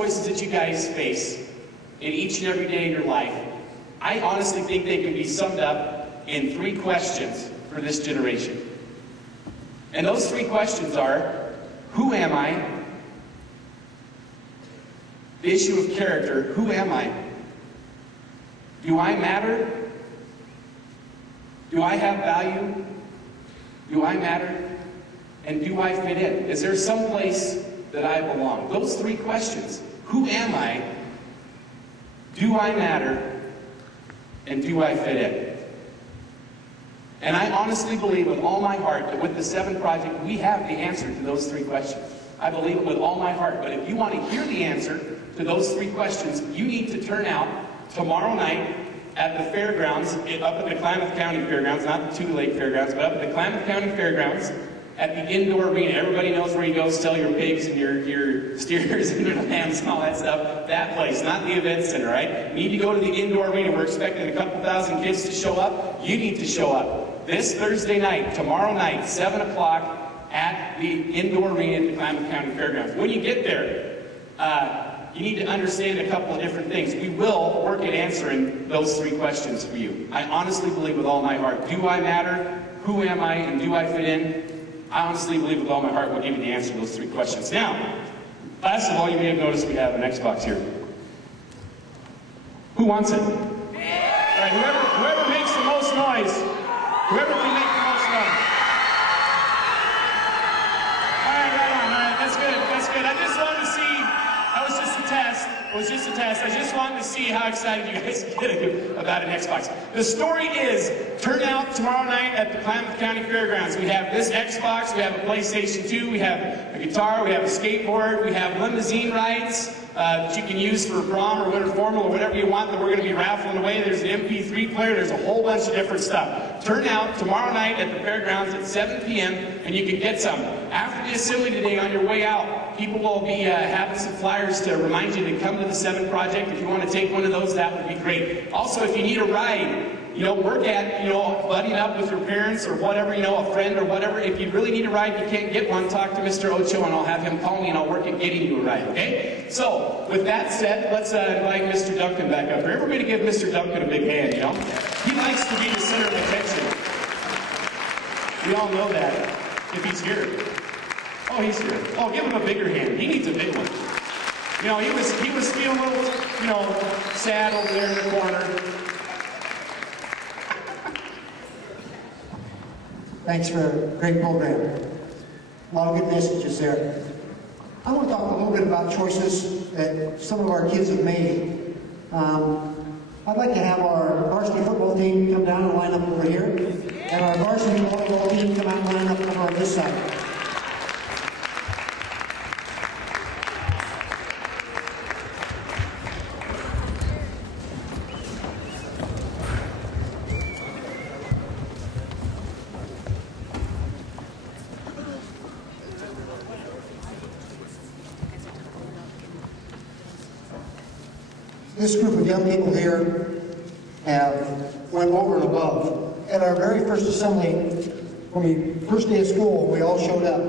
Choices that you guys face in each and every day of your life, I honestly think they can be summed up in 3 questions for this generation. And those 3 questions are, who am I? The issue of character, who am I? Do I matter? Do I have value? Do I matter? And do I fit in? Is there some place that I belong? Those 3 questions. Who am I? Do I matter? And do I fit in? And I honestly believe with all my heart that with the 7 Project, we have the answer to those 3 questions. I believe it with all my heart. But if you want to hear the answer to those 3 questions, you need to turn out tomorrow night at the fairgrounds, up at the Klamath County Fairgrounds, not the Two Lake Fairgrounds, but up at the Klamath County Fairgrounds, at the indoor arena. Everybody knows where you go sell your pigs and your steers and your lambs and all that stuff. That place, not the event center, right? You need to go to the indoor arena. We're expecting a couple thousand kids to show up. You need to show up. This Thursday night, tomorrow night, 7 o'clock at the indoor arena at the Klamath County Fairgrounds. When you get there, you need to understand a couple of different things. We will work at answering those 3 questions for you. I honestly believe with all my heart. Do I matter? Who am I? And do I fit in? I honestly believe with all my heart we'll give you the answer to those 3 questions. Now, last of all, you may have noticed we have an Xbox here. Who wants it? All right, whoever makes the most noise, whoever can make the most noise. All right, that's good, that's good. I just wanted to see, that was just a test. It was just a test. I just wanted to see how excited you guys get about an Xbox. The story is, turn out tomorrow night at the Klamath County Fairgrounds. We have this Xbox, we have a PlayStation 2, we have a guitar, we have a skateboard, we have limousine rides that you can use for prom or winter formal or whatever you want that we're going to be raffling away. There's an MP3 player, there's a whole bunch of different stuff. Turn out tomorrow night at the fairgrounds at 7 p.m. and you can get some. After the assembly today, on your way out, people will be having some flyers to remind you to come to the 7 Project. If you want to take one of those, that would be great. Also, if you need a ride, work at, buddying up with your parents or whatever, a friend or whatever. If you really need a ride, you can't get one, talk to Mr. Ocho and I'll have him call me and I'll work at getting you a ride, okay? So, with that said, let's invite Mr. Duncan back up here. Everybody give Mr. Duncan a big hand, He likes to be the center of attention. We all know that, if he's here. Oh, he's here. Oh, give him a bigger hand. He needs a big one. He was feeling a little, sad over there in the corner. Thanks for a great program. A lot of good messages there. I want to talk a little bit about choices that some of our kids have made. I'd like to have our varsity football team come down and line up over here, and our varsity volleyball team come out and line up over on this side. This group of young people here have went over and above. At our very first assembly, when we first day of school, we all showed up.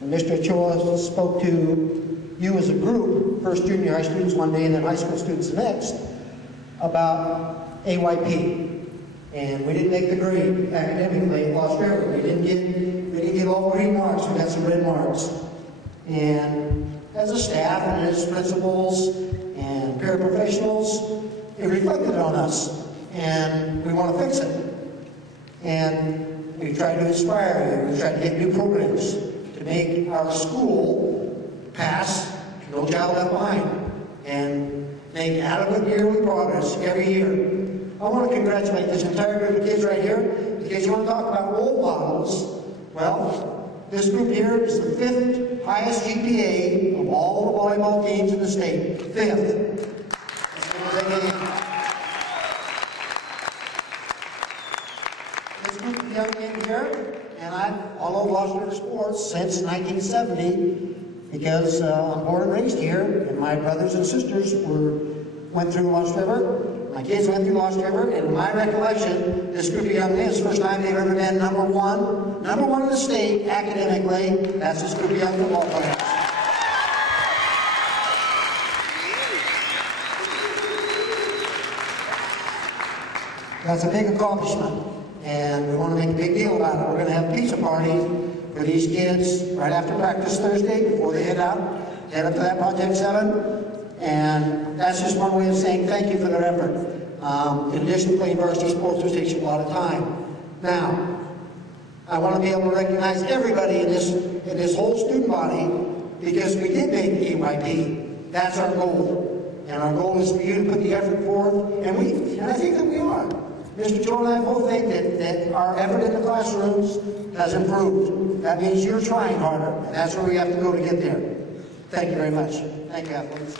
And Mr. Ochoa spoke to you as a group, first junior high students one day and then high school students the next, about AYP. And we didn't make the grade academically at Lost River. We didn't get all green marks, we got some red marks. And as a staff and as principals and paraprofessionals, it reflected on us, and we want to fix it. And we try to inspire you, we try to get new programs to make our school pass, no child left behind, and make adequate yearly progress every year. I want to congratulate this entire group of kids right here, because you want to talk about role models. Well, this group here is the 5th highest GPA of all the volleyball teams in the state. 5th. This group of young men here, and I've followed Lost River sports since 1970 because I'm born and raised here, and my brothers and sisters went through Lost River. My kids went through Lost River, and in my recollection, this group of young men, it's the first time they've ever been number one in the state academically. That's this group of young football players. That's a big accomplishment, and we want to make a big deal about it. We're going to have a pizza party for these kids right after practice Thursday before they head up to that Project 7. And that's just one way of saying thank you for their effort. In addition to playing varsity sports, which takes you a lot of time. Now, I want to be able to recognize everybody in this whole student body because we did make the EYP. That's our goal. And our goal is for you to put the effort forth, and I think that we are. Mr. Joe and I both think that our effort in the classrooms has improved. That means you're trying harder, and that's where we have to go to get there. Thank you very much. Thank you, athletes.